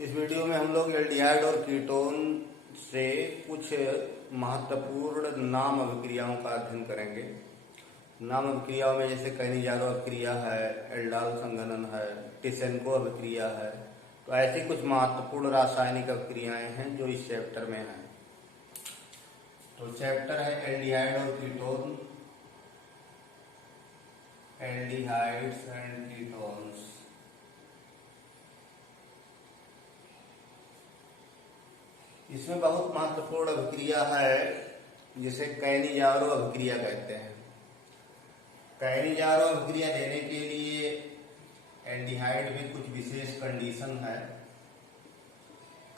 इस वीडियो में हम लोग एल्डिहाइड और कीटोन से कुछ महत्वपूर्ण नाम अभिक्रियाओं का अध्ययन करेंगे। नाम अभिक्रियाओं में जैसे कैनिजारो अभिक्रिया है, एल्डाल संघनन है, टिसेनको अभिक्रिया है। तो ऐसी कुछ महत्वपूर्ण रासायनिक अभिक्रियाएं हैं जो इस चैप्टर में हैं। तो चैप्टर है एल्डिहाइड और कीटोन, एल्डिहाइड्स एंड कीटोन्स। इसमें बहुत महत्वपूर्ण अभिक्रिया है जिसे कैनिजारो अभिक्रिया कहते हैं। कैनिजारो अभिक्रिया देने के लिए एल्डिहाइड में कुछ विशेष कंडीशन है।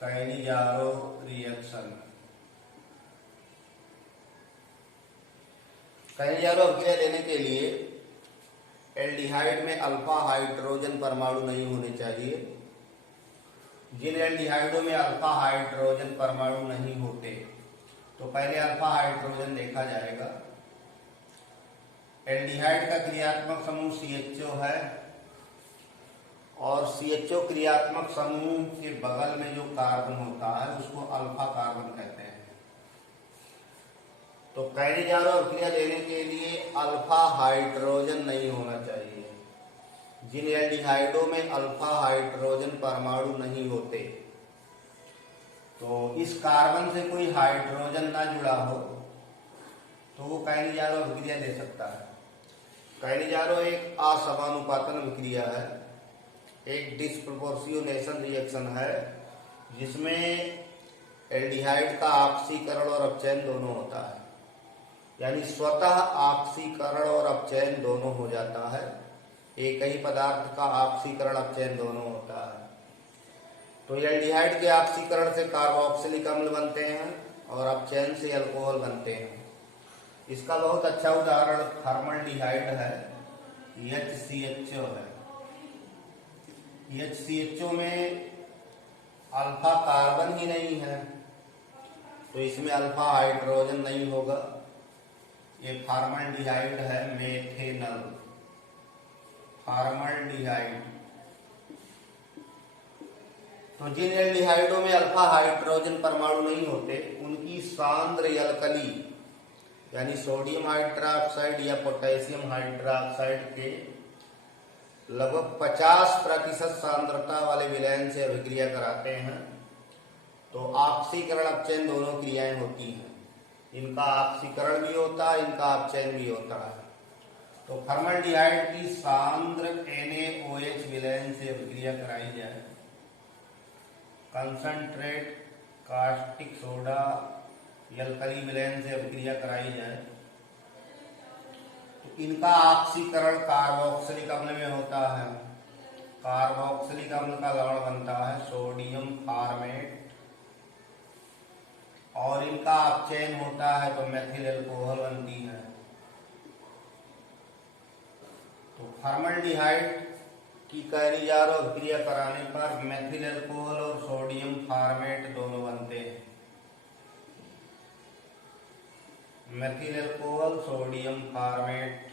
कैनिजारो रिएक्शन, कैनिजारो अभिक्रिया देने के लिए एल्डिहाइड में अल्फा हाइड्रोजन परमाणु नहीं होने चाहिए। जिन एल्डिहाइडों में अल्फा हाइड्रोजन परमाणु नहीं होते तो पहले अल्फा हाइड्रोजन देखा जाएगा। एल्डिहाइड का क्रियात्मक समूह CHO है और CHO क्रियात्मक समूह के बगल में जो कार्बन होता है उसको अल्फा कार्बन कहते हैं। तो कैनिजारो अभिक्रिया देने के लिए अल्फा हाइड्रोजन नहीं होना चाहिए। जिन एल्डिहाइडों में अल्फा हाइड्रोजन परमाणु नहीं होते तो इस कार्बन से कोई हाइड्रोजन ना जुड़ा हो तो वो कैनिजारो अभिक्रिया दे सकता है। कैनिजारो एक असमानुपातन अभिक्रिया है, एक डिस्प्रोपोर्शनेशन रिएक्शन है जिसमें एल्डिहाइड का ऑक्सीकरण और अपचयन दोनों होता है। यानी स्वतः ऑक्सीकरण और अपचयन दोनों हो जाता है। एक ही पदार्थ का ऑक्सीकरण अपचयन दोनों होता है। तो एल्डिहाइड के ऑक्सीकरण से कार्बोक्सिलिक अम्ल बनते हैं और अपचयन से अल्कोहल बनते हैं। इसका बहुत अच्छा उदाहरण फॉर्मल्डिहाइड है, HCHO है। HCHO में अल्फा कार्बन ही नहीं है तो इसमें अल्फा हाइड्रोजन नहीं होगा। ये फॉर्मल्डिहाइड है, मेथेनल फॉर्मल्डिहाइड। तो जिन एल्डिहाइडों में अल्फा हाइड्रोजन परमाणु नहीं होते उनकी सांद्र एल्कली यानी सोडियम हाइड्रोक्साइड या पोटेशियम हाइड्रोक्साइड के लगभग 50% सांद्रता वाले विलयन से अभिक्रिया कराते हैं तो ऑक्सीकरण अपचयन दोनों क्रियाएं होती हैं। इनका ऑक्सीकरण भी होता है, इनका अपचयन भी होता है। तो फॉर्मल्डिहाइड की सांद्र NaOH विलयन से अभिक्रिया कराई जाए, कंसंट्रेट कास्टिक सोडा एल्कली विलयन से अभिक्रिया कराई जाए तो इनका ऑक्सीकरण कार्बोक्सिलिक अम्ल में होता है। कार्बोक्सिलिक अम्ल का लवण बनता है सोडियम फॉर्मेट और इनका अपचयन होता है तो मेथिल अल्कोहल बनती है। तो फॉर्मल्डिहाइड की कैनिजारो अभिक्रिया कराने पर मेथिल अल्कोहल और सोडियम फॉर्मेट दोनों बनते हैं। Methyl alcohol, sodium format.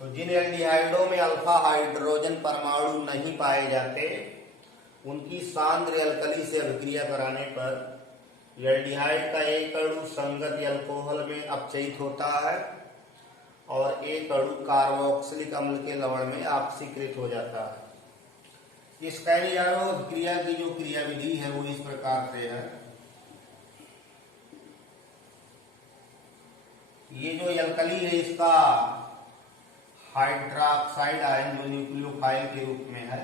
तो जिन एल्डिहाइडों में अल्फा हाइड्रोजन परमाणु नहीं पाए जाते उनकी सांद्र एल्कली से अभिक्रिया कराने पर एल्डिहाइड का एक अणु संगत अल्कोहल में अपचयित होता है और एक अणु कार्बोक्सिलिक अम्ल के लवण में ऑक्सीकृत हो जाता है। इस कैनिजारो अभिक्रिया की जो क्रियाविधि है वो इस प्रकार से है। ये जो एल्कली है इसका हाइड्रोक्साइड आयन जो न्यूक्लियोफाइल के रूप में है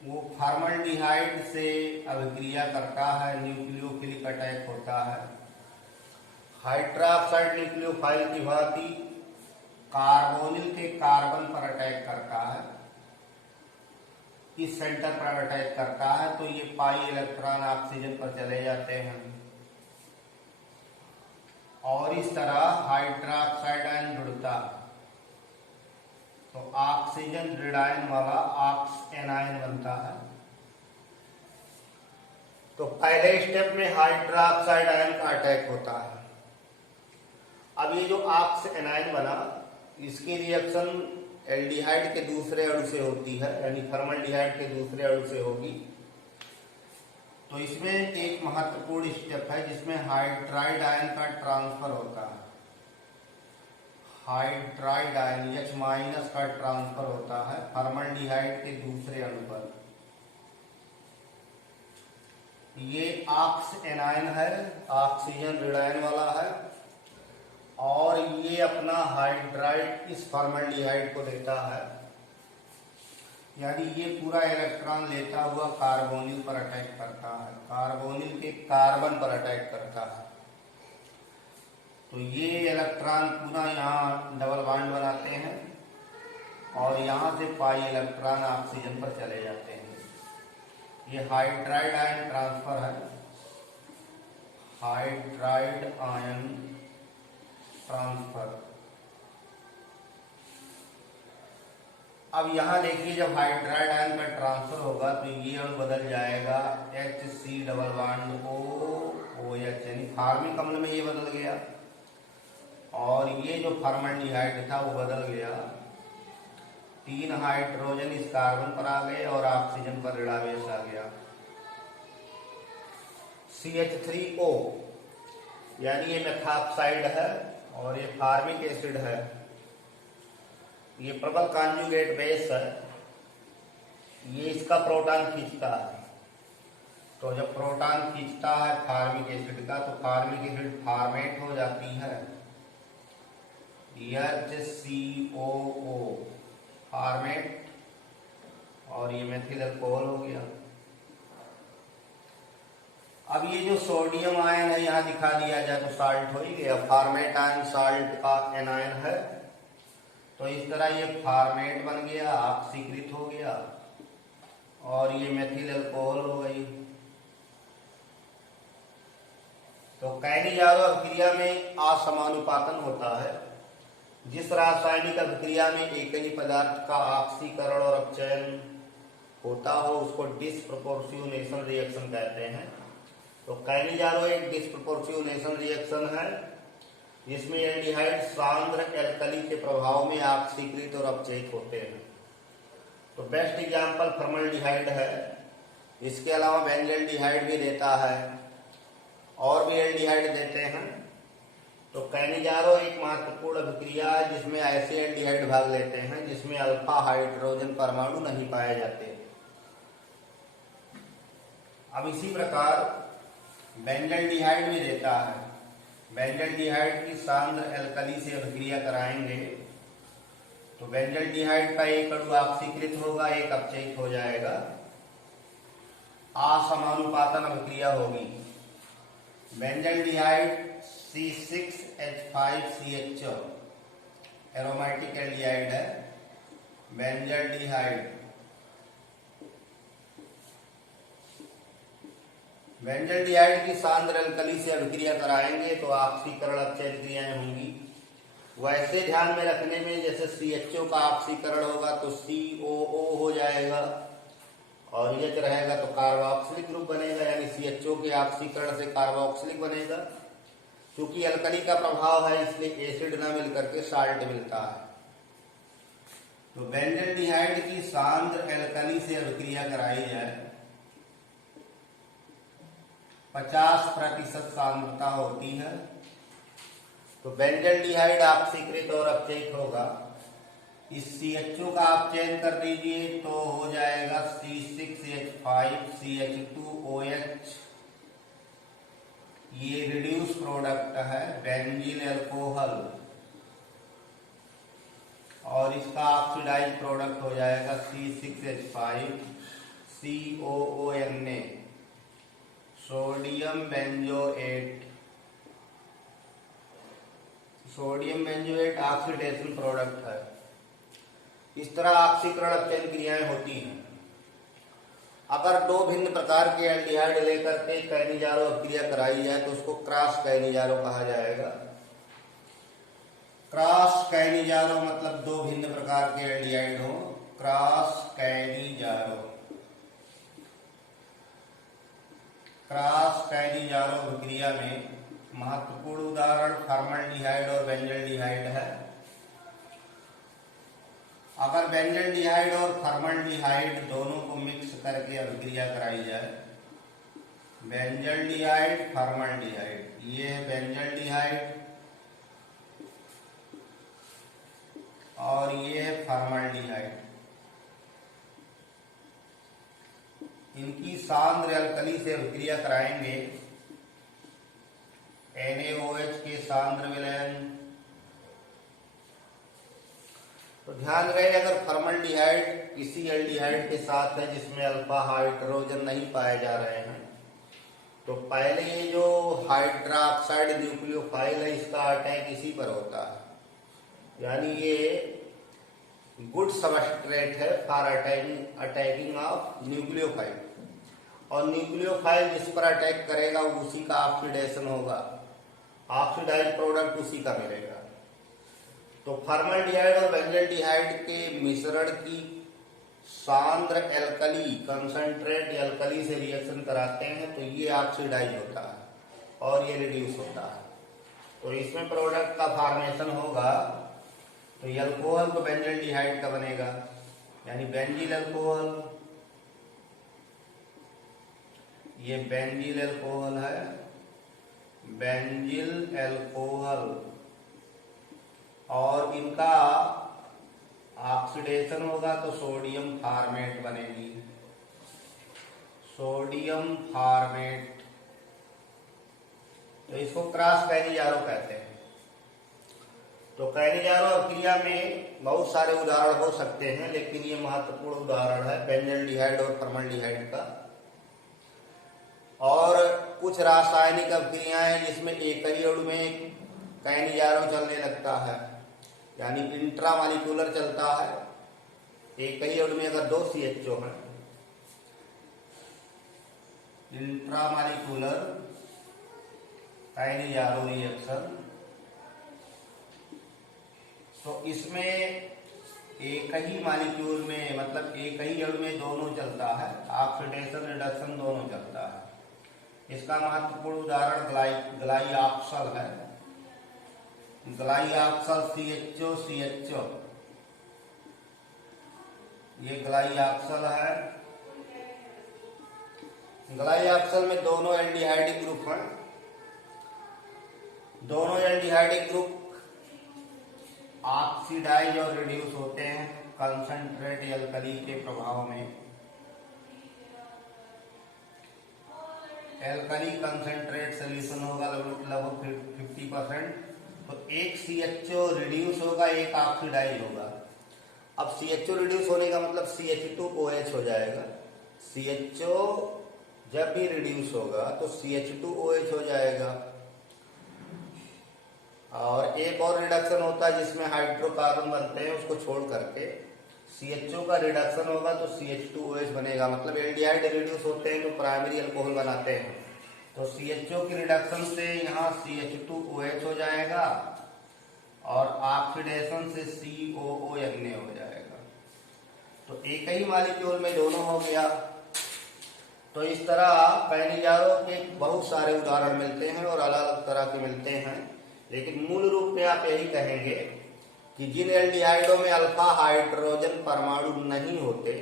वो फॉर्मल्डिहाइड से अभिक्रिया करता है, न्यूक्लियोफिलिक अटैक होता है। हाइड्रोक्साइड न्यूक्लियोफाइल की भांति कार्बोनिल के कार्बन पर अटैक करता है, इस सेंटर पर अटैक करता है तो ये पाई इलेक्ट्रॉन ऑक्सीजन पर चले जाते हैं और इस तरह हाइड्रोक्साइड आयन जुड़ता है तो ऑक्सीजन ऋणायन वाला ऑक्स एनायन बनता है। तो पहले स्टेप में हाइड्रोक्साइड आयन का अटैक होता है। अब ये जो ऑक्स एनायन बना इसकी रिएक्शन एल्डिहाइड के दूसरे अणु से होती है, यानी फॉर्मल्डिहाइड के दूसरे अणु से होगी, तो इसमें एक महत्वपूर्ण स्टेप है जिसमें हाइड्राइड आयन का ट्रांसफर होता है। हाइड्राइड आयन H- का ट्रांसफर होता है फॉर्मल्डिहाइड के दूसरे अणु पर। ये ऑक्स एनायन है, ऑक्सीजन ऋण आयन वाला है, और ये अपना हाइड्राइड इस फॉर्मल्डिहाइड को देता है, यानी ये पूरा इलेक्ट्रॉन लेता हुआ कार्बोनिल पर अटैक करता है, कार्बोनिल के कार्बन पर अटैक करता है। तो ये इलेक्ट्रॉन पुनः यहाँ डबल बॉन्ड बनाते हैं और यहाँ से पाई इलेक्ट्रॉन ऑक्सीजन पर चले जाते हैं। ये हाइड्राइड आयन ट्रांसफर है, हाइड्राइड आयन ट्रांसफर। अब यहाँ देखिए, जब हाइड्राइड आयन का ट्रांसफर होगा तो ये अणु बदल जाएगा HC डबल बॉन्ड OH, यानी फार्मिक अम्ल में ये बदल गया, और ये जो फॉर्मल्डिहाइड था वो बदल गया। 3 हाइड्रोजन इस कार्बन पर आ गए और ऑक्सीजन पर ऋणावेश आ गया। CH3O, यानी ये मेथॉक्साइड है और ये फार्मिक एसिड है, ये प्रबल कॉन्जुगेट बेस है, ये इसका प्रोटॉन खींचता है। तो जब प्रोटॉन खींचता है फार्मिक एसिड का, तो फार्मिक एसिड फॉर्मेट हो जाती है HCOO फॉर्मेट, और ये मेथिल अल्कोहल हो गया। अब ये जो सोडियम आयन है यहाँ दिखा दिया जाए तो साल्ट हो ही गया, फॉर्मेट आयन साल्ट का एनायन है, तो इस तरह ये फॉर्मेट बन गया, ऑक्सीकृत हो गया, और ये मेथिल अल्कोहल हो गई। तो कैनिजारो अभिक्रिया में असमानुपातन होता है। जिस रासायनिक अभिक्रिया में एक ही पदार्थ का ऑक्सीकरण और अपचयन होता हो उसको डिस्प्रपोर्शनेशन रिएक्शन कहते हैं। तो कैनिजारो एक डिस्प्रपोर्शनेशन रिएक्शन है जिसमें एल्डिहाइड सांद्र एल्कली के प्रभाव में ऑक्सीकृत और अपचयित होते हैं। तो बेस्ट एग्जांपल फॉर्मल्डिहाइड है, इसके अलावा बेंजल्डिहाइड भी देता है और भी एल्डिहाइड देते हैं। तो कैनिजारो एक महत्वपूर्ण अभिक्रिया है जिसमें ऐसे एल्डिहाइड भाग लेते हैं जिसमें अल्फा हाइड्रोजन परमाणु नहीं पाए जाते। अब इसी प्रकार बेंजल्डिहाइड भी देता है। बेंजल्डिहाइड की सांद्र एल्कली से अभिक्रिया कराएंगे तो बेंजल्डिहाइड का एक अणु ऑक्सीकृत होगा, एक अपचयित हो जाएगा, असमानुपातन अभिक्रिया होगी। बेंजल्डिहाइड C6H5CH एरोमेटिक एल्डिहाइड है। बेंजल्डिहाइड की सांद्र एल्कली से अभिक्रिया कराएंगे तो ऑक्सीकरण अपचयन क्रियाएं होंगी। वैसे ध्यान में रखने में, जैसे CHO का ऑक्सीकरण होगा तो COO हो जाएगा और H रहेगा तो कार्बोक्सिलिक ग्रुप बनेगा, यानी CHO के ऑक्सीकरण से कार्बोक्सिलिक बनेगा। क्योंकि एल्कली का प्रभाव है इसलिए एसिड ना मिलकर के साल्ट मिलता है। तो बेंजल्डिहाइड की सांद्र एल्कली से अभिक्रिया कराई जाए 50% सांद्रता होती है तो बेंजल्डिहाइड ऑक्सीकृत और अपचयित होगा। इस CHO का आप चयन कर दीजिए तो हो जाएगा C6H5CH2OH। ये रिड्यूस प्रोडक्ट है बेंजीन अल्कोहल, और इसका ऑक्सीडाइज प्रोडक्ट हो जाएगा C6H5COONA sodium benzoate. Sodium benzoate oxidation product है। इस तरह ऑक्सीकरण अपचयन क्रियाएं होती हैं। अगर दो भिन्न प्रकार के एल्डिहाइड लेकर के कैनिजारो अभिक्रिया कराई जाए तो उसको क्रॉस कैनिजारो कहा जाएगा। क्रॉस कैनिजारो मतलब दो भिन्न प्रकार के एल्डिहाइड हो, क्रॉस कैनिजारो। क्रॉस कैनिजारो अभिक्रिया में महत्वपूर्ण उदाहरण फॉर्मल्डिहाइड और बेंजल्डिहाइड है। अगर बेंजल्डिहाइड और फॉर्मल्डिहाइड दोनों को मिक्स करके अभिक्रिया कराई जाए, बेंजल्डिहाइड फॉर्मल्डिहाइड, ये है बेंजल्डिहाइड और ये है फॉर्मल्डिहाइड, इनकी सांद्र अल्कली से अभिक्रिया कराएंगे, NaOH के सांद्र विलयन। तो ध्यान रहे, अगर फॉर्मल्डिहाइड किसी एल्डिहाइड के साथ है जिसमें अल्फा हाइड्रोजन नहीं पाए जा रहे हैं, तो पहले ये जो हाइड्रोक्साइड न्यूक्लियोफाइल है इसका अटैक इसी पर होता है, यानी ये गुड सबस्ट्रेट है फॉर अटैकिंग ऑफ न्यूक्लियोफाइल, और न्यूक्लियोफाइल जिस पर अटैक करेगा उसी का ऑक्सीडेशन होगा, ऑक्सीडाइज प्रोडक्ट उसी का मिलेगा। तो फॉर्मल्डिहाइड और बेंजल्डिहाइड के मिश्रण की सांद्र एल्कली कंसंट्रेट एल्कली से रिएक्शन कराते हैं तो ये ऑक्सीडाइज होता है और ये रिड्यूस होता है, तो इसमें प्रोडक्ट का फॉर्मेशन होगा। तो एल्कोहल तो बेंजल्डिहाइड का बनेगा, यानी बेंजील अल्कोहल, ये बेंजील अल्कोहल है, बेंजील अल्कोहल, और इनका ऑक्सीडेशन होगा तो सोडियम फॉर्मेट बनेगी, सोडियम फॉर्मेट। तो इसको क्रॉस कैनिजारो कहते हैं। तो कैनिजारो अभिक्रिया में बहुत सारे उदाहरण हो सकते हैं, लेकिन ये महत्वपूर्ण उदाहरण है बेंजल्डिहाइड और फॉर्मल्डिहाइड का। और कुछ रासायनिक अभिक्रियाएं हैं जिसमें एक ही अणु में कैनिजारो चलने लगता है, यानी इंट्रामॉलिक्यूलर चलता है, एक ही अणु में अगर दो CHO हैं, इंट्रामॉलिक्यूलर कैनिजारो रिएक्शन, तो इसमें एक ही मॉलिक्यूल में, मतलब एक ही अणु में दोनों चलता है, ऑक्सीडेशन रिडक्शन दोनों चलता है। इसका महत्वपूर्ण उदाहरण ग्लाइऑक्सल है, ग्लाइऑक्सल CHO, ये ग्लाइऑक्सल है। ग्लाइऑक्सल में दोनों एल्डिहाइडिक ग्रुप हैं, दोनों एल्डिहाइडिक ग्रुप ऑक्सीडाइज और रिड्यूस होते हैं कंसंट्रेट एल्कली के प्रभाव में। एल्कली कंसंट्रेट सोल्यूशन होगा लगभग 50%, तो एक CHO रिड्यूस होगा, एक ऑक्सीडाइज होगा। अब CHO रिड्यूस होने का मतलब CH2OH हो जाएगा, CHO जब भी रिड्यूस होगा तो CH2OH हो जाएगा। और एक और रिडक्शन होता है जिसमें हाइड्रोकार्बन बनते हैं, उसको छोड़ करके CHO का रिडक्शन होगा तो CH2OH बनेगा, मतलब एल्डिहाइड रिड्यूस होते हैं तो प्राइमरी अल्कोहल बनाते हैं, तो CHO की रिडक्शन से यहाँ CH2OH हो जाएगा और ऑक्सीडेशन से COONA हो जाएगा। तो एक ही मॉलिक्यूल में दोनों हो गया। तो इस तरह कैनिजारो के बहुत सारे उदाहरण मिलते हैं और अलग अलग तरह के मिलते हैं, लेकिन मूल रूप में आप यही कहेंगे कि जिन एल्डिहाइडों में अल्फा हाइड्रोजन परमाणु नहीं होते,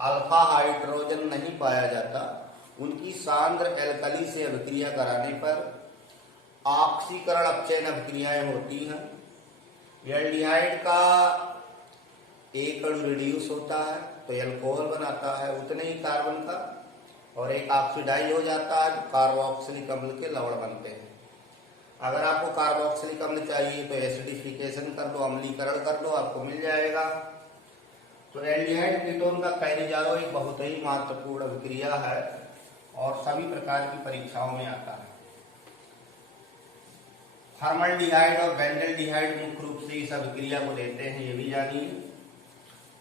अल्फा हाइड्रोजन नहीं पाया जाता, उनकी सांद्र एल्कली से अभिक्रिया कराने पर ऑक्सीकरण अपचयन अभिक्रियाएं होती हैं। एल्डिहाइड का एक अणु रिड्यूस होता है तो एल्कोहल बनाता है उतने ही कार्बन का, और एक ऑक्सीडाइज हो जाता है तो कार्बोक्सिलिक अम्ल के लवण बनते हैं। अगर आपको कार्बोक्सिलिक अम्ल चाहिए तो एसिडिफिकेशन कर दो, अम्लीकरण कर दो, आपको मिल जाएगा। तो एल्डिहाइड कीटोन का कैनिजारो एक बहुत ही महत्वपूर्ण अभिक्रिया है और सभी प्रकार की परीक्षाओं में आता है। फॉर्मल्डिहाइड और बेंजल्डिहाइड मुख्य रूप से इस अभिक्रिया को देते हैं, ये भी जानिए।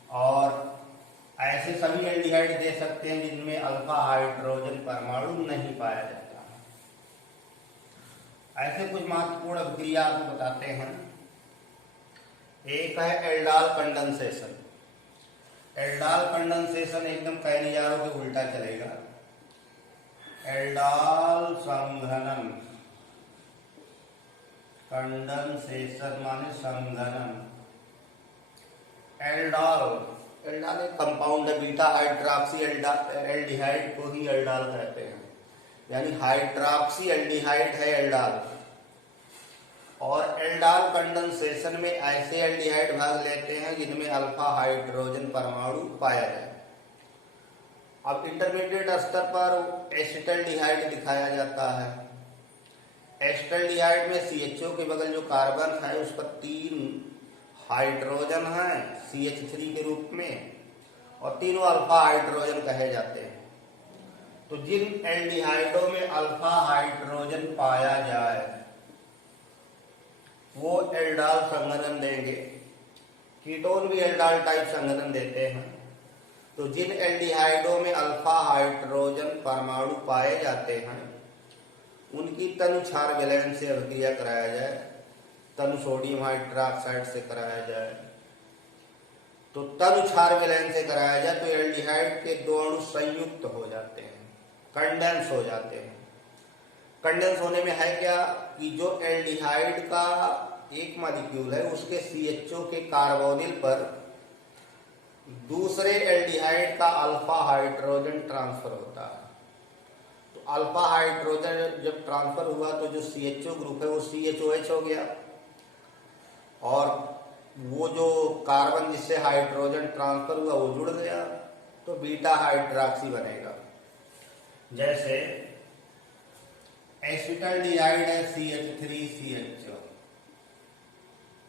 और ऐसे सभी एल्डिहाइड दे सकते हैं जिनमें अल्फा हाइड्रोजन परमाणु नहीं पाया जाता। ऐसे कुछ महत्वपूर्ण अभिक्रिया आपको बताते हैं। एक है एल्डाल कंडेंसेशन। एल्डाल कंडेंसेशन एकदम कैनिजारो के उल्टा चलेगा। एल्डाल संघनन, कंडेंसेशन माने संघनन। एल्डॉल। एल्डॉल एक कंपाउंड है, बीटा हाइड्रॉक्सी एल्डिहाइड को ही एल्डॉल कहते हैं, यानी हाइड्रॉक्सी एल्डिहाइड है एल्डॉल। और एल्डॉल कंडेंसेशन में ऐसे एल्डिहाइड भाग लेते हैं जिनमें अल्फा हाइड्रोजन परमाणु पाया जाए। अब इंटरमीडिएट स्तर पर एसिटल्डिहाइड दिखाया जाता है। एसिटल्डिहाइड में CHO के बगल जो कार्बन है उस पर 3 हाइड्रोजन है CH3 के रूप में, और तीनों अल्फा हाइड्रोजन कहे जाते हैं। तो जिन एल्डिहाइडों में अल्फा हाइड्रोजन पाया जाए वो एल्डॉल संघनन देंगे। कीटोन भी एल्डॉल टाइप संघनन देते हैं। तो जिन एल्डिहाइडों में अल्फा हाइड्रोजन परमाणु पाए जाते हैं उनकी तनु क्षार विलयन से अभिक्रिया कराया जाए, तनु सोडियम हाइड्रोक्साइड से कराया जाए। तो तनु क्षार विलयन से कराया जाए तो एल्डिहाइड के 2 अणु संयुक्त हो जाते हैं, कंडेंस हो जाते हैं। कंडेंस होने में है क्या कि जो एल्डिहाइड का एक मॉलिक्यूल है उसके CHO के कार्बोनिल पर दूसरे एल्डिहाइड का अल्फा हाइड्रोजन ट्रांसफर होता है। तो अल्फा हाइड्रोजन जब ट्रांसफर हुआ तो जो CHO ग्रुप है वो CHOH हो गया, और वो जो कार्बन जिससे हाइड्रोजन ट्रांसफर हुआ वो जुड़ गया, तो बीटा हाइड्रॉक्सी बनेगा। जैसे एसिटल्डिहाइड है CH3CH,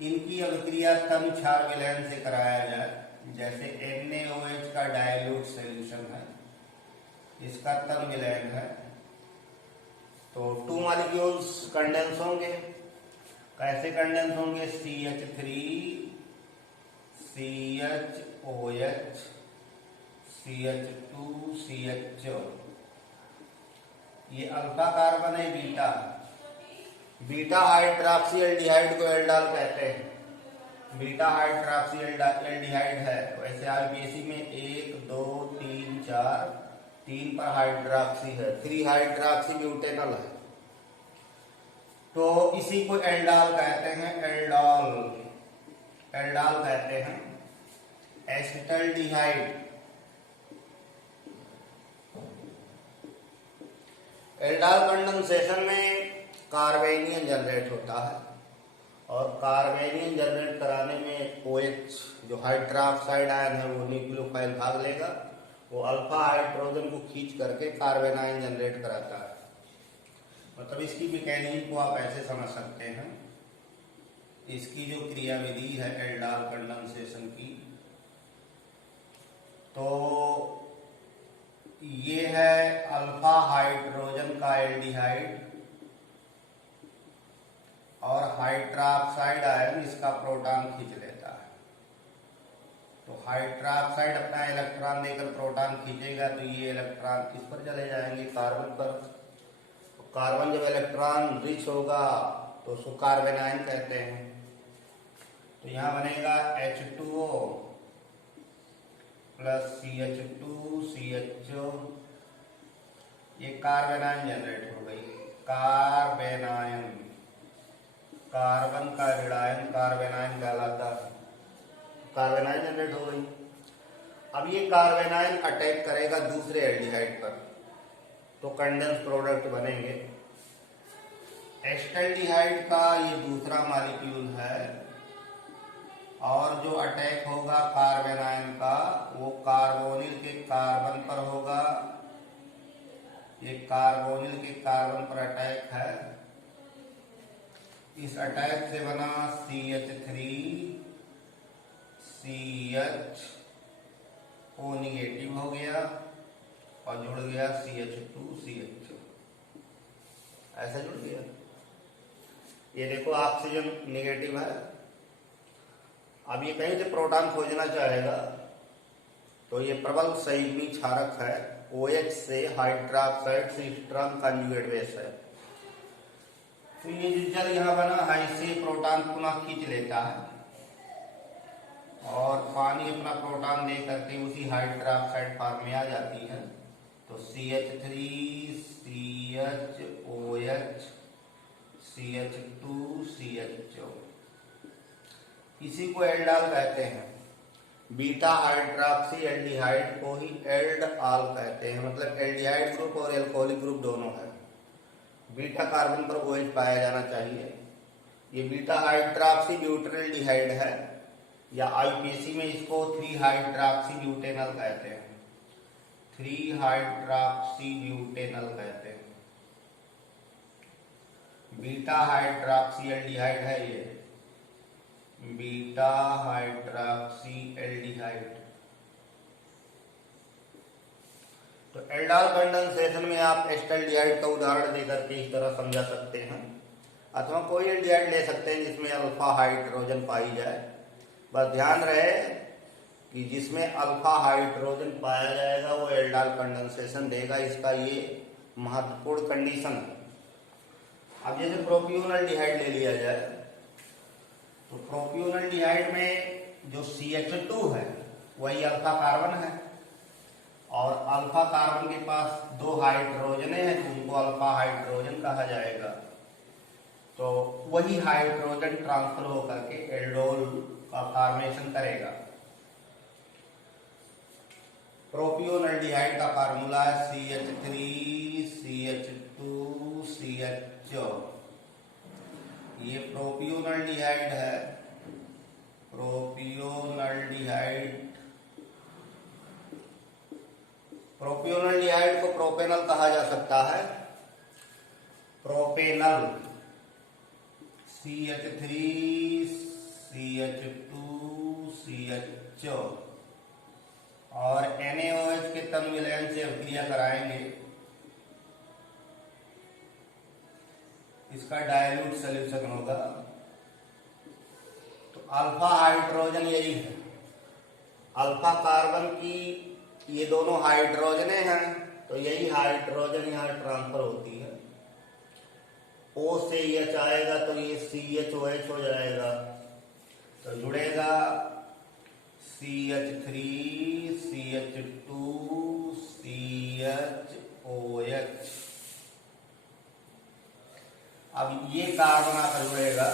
इनकी अभिक्रिया तनु क्षार विलयन से कराया जाए। जैसे NaOH का डाइल्यूट सॉल्यूशन है, इसका तनु विलयन है, तो 2 मॉलिक्यूल्स कंडेंस होंगे। कैसे कंडेंस होंगे? CH3 CHOH CH2 CHO। ये अल्फा कार्बन है, बीटा। बीटा हाइड्रॉक्सी एल्डिहाइड को एल्डॉल कहते हैं। बीटा हाइड्रॉक्सी एल्डिहाइड है। वैसे RBC में 1 2 3 4 3 पर हाइड्रॉक्सी है, 3 हाइड्रॉक्सी ब्यूटेनॉल है, तो इसी को एल्डॉल कहते हैं। एल्डॉल कहते हैं। एसिटल्डिहाइड, एल्डॉल कंडेंसेशन में कार्बेनियन जनरेट होता है, और कार्बेनियन जनरेट कराने में OH जो हाइड्रॉक्साइड आयन है वो न्यूक्लियोफाइल भाग लेगा, वो अल्फा हाइड्रोजन को खींच करके कार्बेनाइन जनरेट कराता है। मतलब इसकी मैकेनिज्म को आप ऐसे समझ सकते हैं। इसकी जो क्रियाविधि है एल्डॉल कंडेंसेशन की, तो ये है अल्फा हाइड्रोजन का एल्डिहाइड और हाइड्रॉक्साइड आयन इसका प्रोटॉन खींच लेता है। तो हाइड्रॉक्साइड अपना इलेक्ट्रॉन देकर प्रोटॉन खींचेगा, तो ये इलेक्ट्रॉन किस पर चले जाएंगे? कार्बन पर। तो कार्बन जब इलेक्ट्रॉन रिच होगा तो उसको कार्बेनाइन कहते हैं। तो यहाँ बनेगा H2O प्लस CH2 CHO, ये कार्बेनाइन जनरेट हो गई। कार्बेनाइन, कार्बन का ऋणायन कार्बेनाइन कहलाता है। कार्बेनाइन जनरेट हो गई। अब ये कार्बेनाइन अटैक करेगा दूसरे एल्डिहाइड पर, तो कंडेंस प्रोडक्ट बनेंगे। एसिटल्डिहाइड का ये दूसरा मॉलिक्यूल है, और जो अटैक होगा कार्बेनाइन का वो कार्बोनिल के कार्बन पर होगा। ये कार्बोनिल के कार्बन पर अटैक है। इस अटैक से बना CH3 CHO निगेटिव हो गया और जुड़ गया CH2 CHO, ऐसा जुड़ गया। ये देखो ऑक्सीजन निगेटिव है। अब ये कहीं से प्रोटॉन खोजना चाहेगा तो ये प्रबल संयुग्मी क्षारक है, OH से हाइड्रॉक्साइड से स्ट्रॉन्ग कंजुगेट बेस है। तो ये जो जल यहाँ बना है इससे प्रोटॉन पुनः खींच लेता है, और पानी अपना प्रोटॉन दे करके उसी हाइड्रॉक्साइड फॉर्म में आ जाती है। तो CH3 CHOH CH2 CHO, इसी को एल्डॉल कहते हैं। बीटा हाइड्रॉक्सी एल्डिहाइड को ही एल्डआल कहते हैं, मतलब एल्डिहाइड ग्रुप और एल्कोहलिक ग्रुप दोनों है। बीटा कार्बन पर OH पाया जाना चाहिए। ये बीटा हाइड्रॉक्सी ब्यूटेनल्डिहाइड है, या आईपीसी में इसको 3 हाइड्रॉक्सी ब्यूटेनल कहते हैं। 3 हाइड्रॉक्सी ब्यूटेनल कहते हैं। बीटा हाइड्रॉक्सी एल्डिहाइड है ये, बीटा हाइड्रॉक्सी एल्डिहाइड। तो एल्डाल कंडेंसेशन में आप एस्टल्डिहाइड का उदाहरण देकर के इस तरह समझा सकते हैं, अथवा कोई एल्डिहाइड ले सकते हैं जिसमें अल्फा हाइड्रोजन पाई जाए। बस ध्यान रहे कि जिसमें अल्फा हाइड्रोजन पाया जाएगा वो एल्डाल कंडेंसेशन देगा, इसका ये महत्वपूर्ण कंडीशन है। अब जैसे प्रोपियोनल्डिहाइड ले लिया जाए, तो प्रोपियोनल्डिहाइड में जो CH2 है वही अल्फा कार्बन है, और अल्फा कार्बन के पास 2 हाइड्रोजने हैं तो उनको अल्फा हाइड्रोजन कहा जाएगा। तो वही हाइड्रोजन ट्रांसफर होकर के एल्डोल का फॉर्मेशन करेगा। प्रोपियोनल्डिहाइड का फार्मूला है CH3CH2CH। ये प्रोपियोनल्डिहाइड है, प्रोपियोनल्डिहाइड। प्रोपियोनल्डिहाइड को प्रोपेनल कहा जा सकता है, प्रोपेनल। CH3CH2CH और NaOH के तन विलयन से अभिक्रिया कराएंगे, इसका डायल्यूट सॉल्यूशन होगा। तो अल्फा हाइड्रोजन यही है, अल्फा कार्बन की ये दोनों हाइड्रोजने हैं, तो यही हाइड्रोजन यहाँ ट्रांसफर होती है। O से H आएगा तो ये CHOH हो जाएगा, तो जुड़ेगा CH3CH2CHOH। अब ये कार्बन आकर जुड़ेगा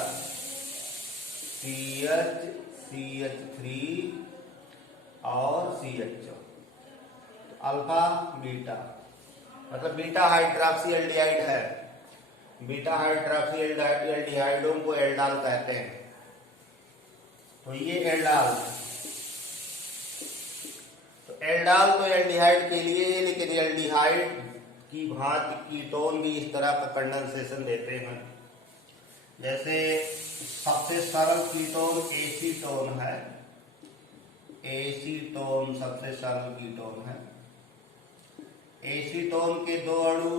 CH3 और CH। अल्फा बीटा, मतलब बीटा हाइड्रॉक्सी एल्डिहाइड है। बीटा हाइड्रॉक्सी एल्डिहाइडों को एल्डाल कहते हैं। तो ये एल्डाल, तो एल्डाल तो एल्डिहाइड के लिए, लेकिन एल्डिहाइड की भांति कीटोन भी इस तरह का कंडेंसेशन देते हैं। जैसे सबसे सरल कीटोन एसीटोन है, एसीटोन सबसे सरल कीटोन है। एसीटोन के 2 अणु